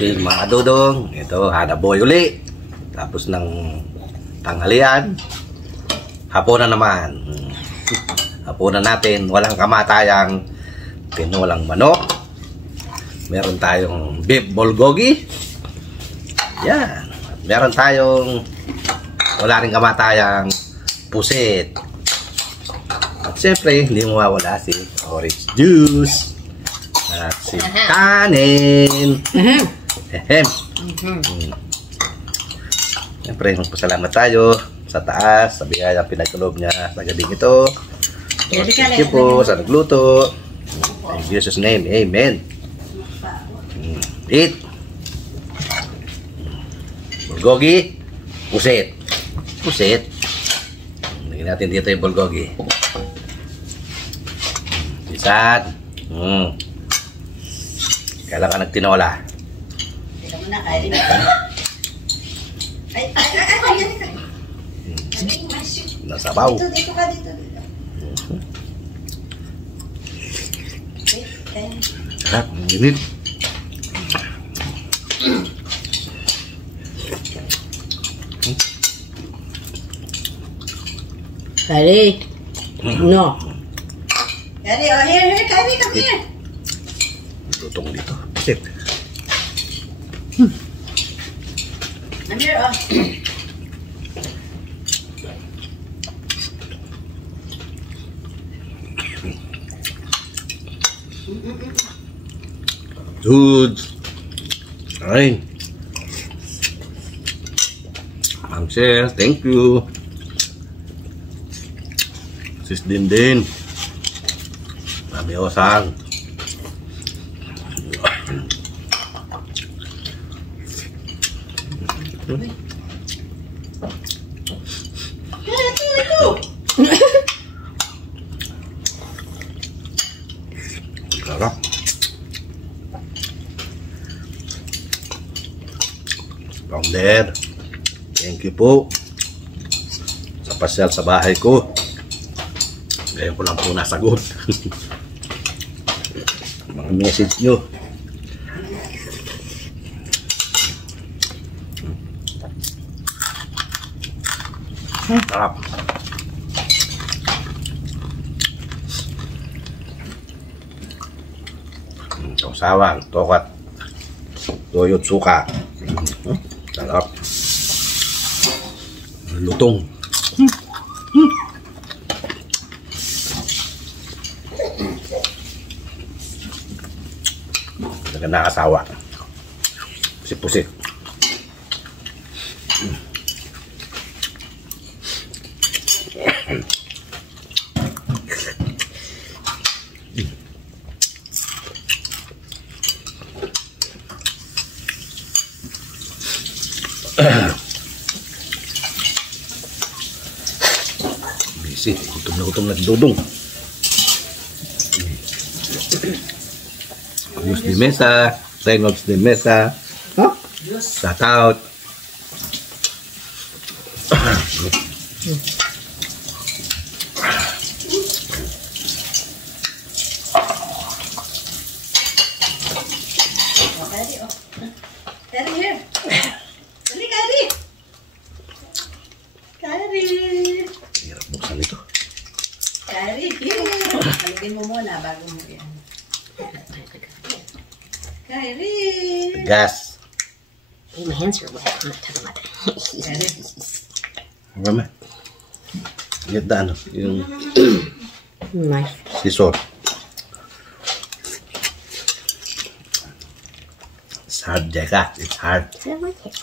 evening mga kadudong. Ito, hanaboy uli. Tapos ng tanghalian, hapunan naman. Hapunan natin, walang kamatayang tinolang manok. Meron tayong beef bulgogi. Yan. Meron tayong wala rin kamatayang pusit. At syempre, hindi mawawala si orange juice. At si kanin. Siyempre, magpasalamat tayo sa taas, sa biyayang pinagkaloob niya sa gabing ito. Thank you po sa nagluto. In Jesus' name, amen. Eat. Bulgogi, pusit. Pusit. Lagyan natin dito yung bulgogi. Pisat. Kailangan nagtinola. Teka mo na, kaya rin. Ay, Nasabaw. Dito ka, dito. Sarap, ang init. Kari. No. Kari, oh, here, Kari, come here. Lutong dito. Sit. Come here, oh. Good. Ay. Ma'am Sel, thank you. Sis Dindin. Mami Osang. Ito. Sarap. Founder, thank you po sa pasyal sa bahay ko. Ngayon ko lang po nasagot. Mga message nyo. Sarap. Sawang, tokat, toyot suka. Sarap. Lutong. Nakakasawa. Pusit-pusit. Busy. Gutom na dudong. Ayos di mesa. Reynolds di mesa. Huh? Shout out. Kari, oh. Kari, here. Dali, Kari. Kari. Hirap buksan ito. Kari, here. Halugin mo muna bago mo yan. Kari. Gas. Oh, my hands are wet. I'm not talking about that. Kari. Mama. Get the ano, yung Nice. scissor. It's hard, Jeka. It's hard. I like it.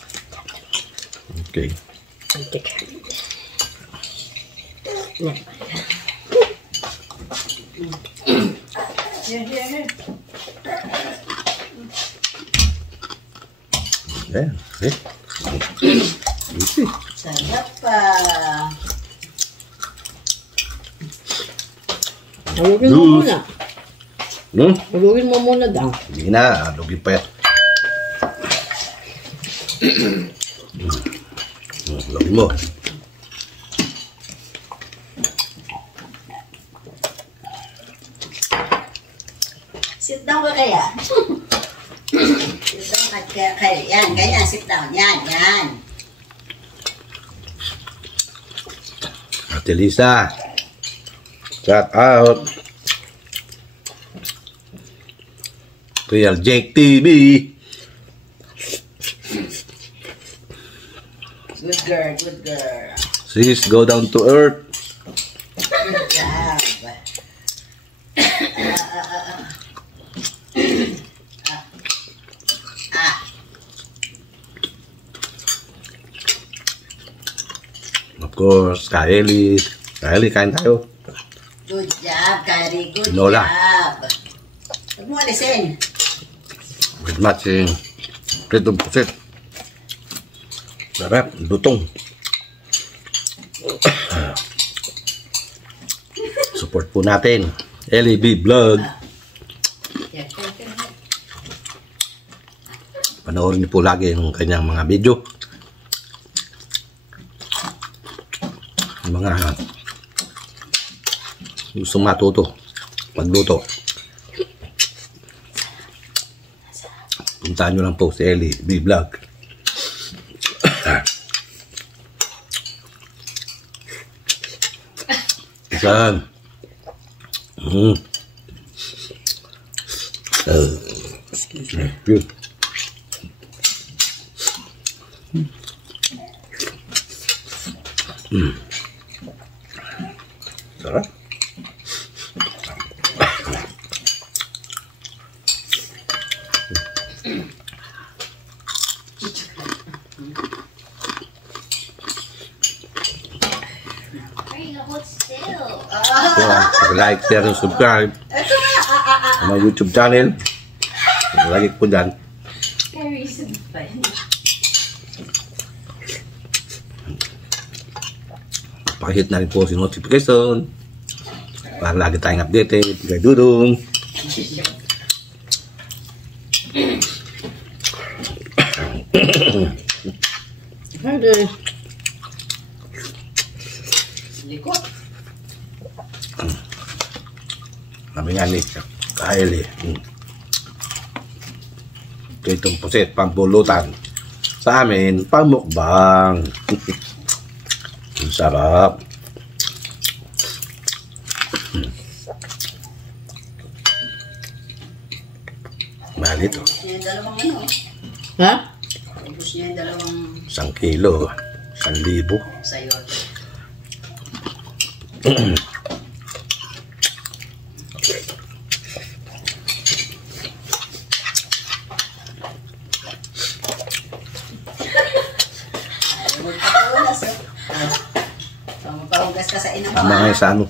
Okay. I'm determined. Never mind. Here. Yeah. Okay. Easy. Sarap pa. Halugin mo muna. Halugin mo muna daw. Hindi na. Lugi pa yan. Lugi mo. Sit down ka kaya? Sit down. Yan, ganyan. Sit down. Yan, yan. Ate Lisa. Shout out. Real Jake TV. Good girl, good girl. Sis, go down to earth. Good job. Of course, Kaeli. Kaeli, kain tayo. Good job, Kari. Good Lola. job. Huwag mo alisin. With matching pritong pusit. Sarap, lutong. Support po natin. LEB Vlog. Panoorin niyo po lagi yung kanyang mga video. Yung mga gusto matuto pagluto. Puntahan nyo lang po si LEB Vlog. Isan. Yun. Sarap. Like, share, and subscribe sa my YouTube channel. Lagi ko dyan. Pakihit na rin po si notification para lagi tayong updated kay Dudong. Likot. Kami nga ni Kaeli. Ito itong pusit, pampulutan. Sa amin, pamukbang. Ang sarap. Mahal ito. Ubus niya yung dalawang ano. Ha? Ubus niya yung dalawang 1 kilo. 1,000. sayo. Mapahugas ka sa ina mo. Tama nga sa ano.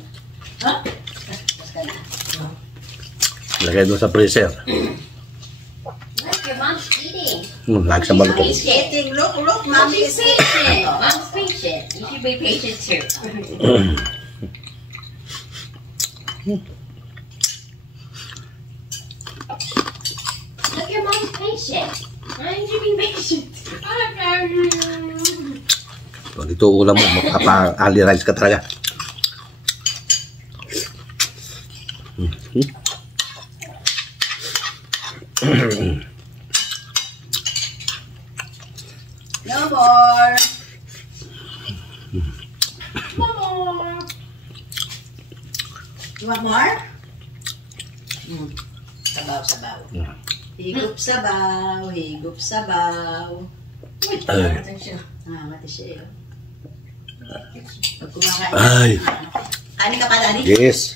Ha? Hugas ka na. Lagay doon sa freezer. Look, your mom's eating. Lagi sa balkon. Mommy's eating. Look, mommy She's is eating. patient. Mom's patient. You should be patient too. Look, your mom's patient. Why don't you be patient? Pag ito ulam mo, makapa-ali rice ka talaga. No more. Mama. You want more? Sabaw, sabaw. Higup sabaw, higup sabaw. Uy, Ay. mati siya eh. Pag kumakain Ay. Kanin ka pa, Daddy? Yes.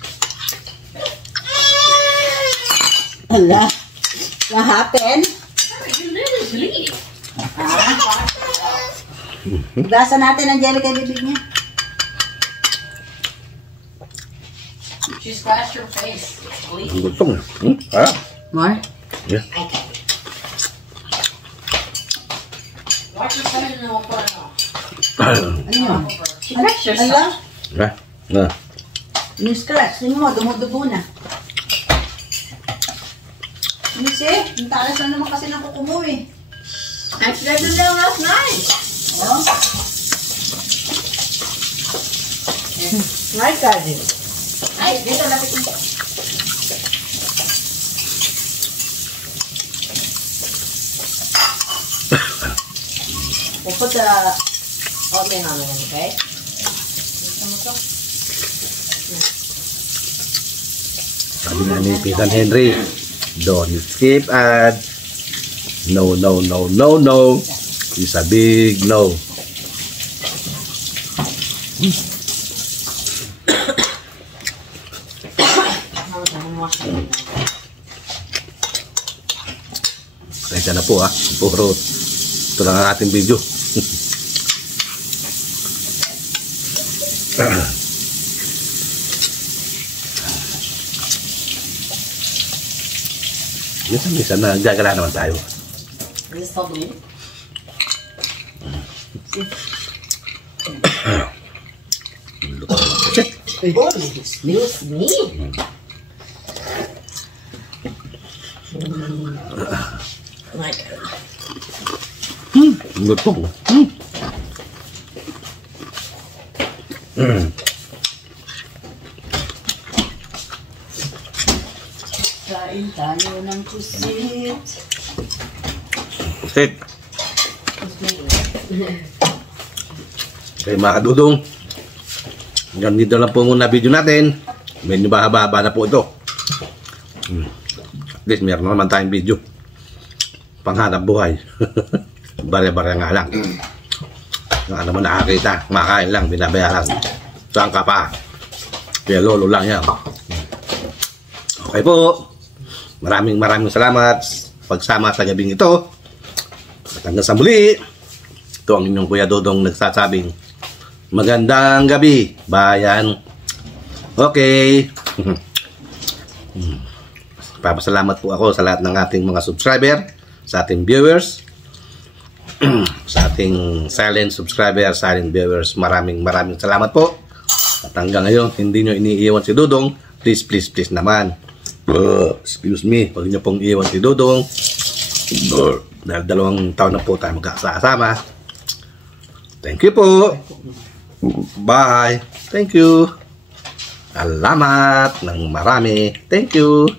Hala. What happened? You literally bleeding. Basa natin ang jelly kay bibig niya. She scratched her face. Ang gusto mo. Ah. More? Yeah. Watch your face and then we'll put it on. Ano yun? She scratched herself. Hala? Ah. Na. Ni-scratch. Tingnan mo, dumudugo na. Kasi, ang talas na naman kasi ng kuko mo eh. I slept in there last night. Oh. Right, Daddy. Ay, dito lapit mo. We'll put the oatmeal on it, okay? Sabi nga ni Pisan Henry, don't skip ad. No, no, no, no, no. It's a big no. Kaya na po puro ito lang ang ating video. Minsan na gagala naman tayo. Is this called blue? Oh, excuse me. Like, Luto. kain tayo ng pusit. Pusit. Okay mga kadudong, hanggang dito lang po muna video natin. Medyo bahaba-haba na po ito. At least meron naman tayong video panghanap buhay. Bare-bare nga lang. Nga naman nakakita, makain lang, binabayaran. Saan ka pa? Kaya lolo lang yan. Okay po. Maraming salamat pagsama sa gabing ito. At hanggang sa muli, ito ang inyong Kuya Dodong nagsasabing magandang gabi, bayan. Okay. Papasalamat po ako sa lahat ng ating mga subscriber, sa ating viewers, sa ating silent subscriber, silent viewers. Maraming salamat po. At hanggang ngayon, hindi nyo iniiwan si Dodong. Please naman. Excuse me, huwag nyo pong iwan si Dodong. Dahil 2 taon na po tayo magkakasama. Thank you po. Bye. Thank you. Salamat ng marami. Thank you.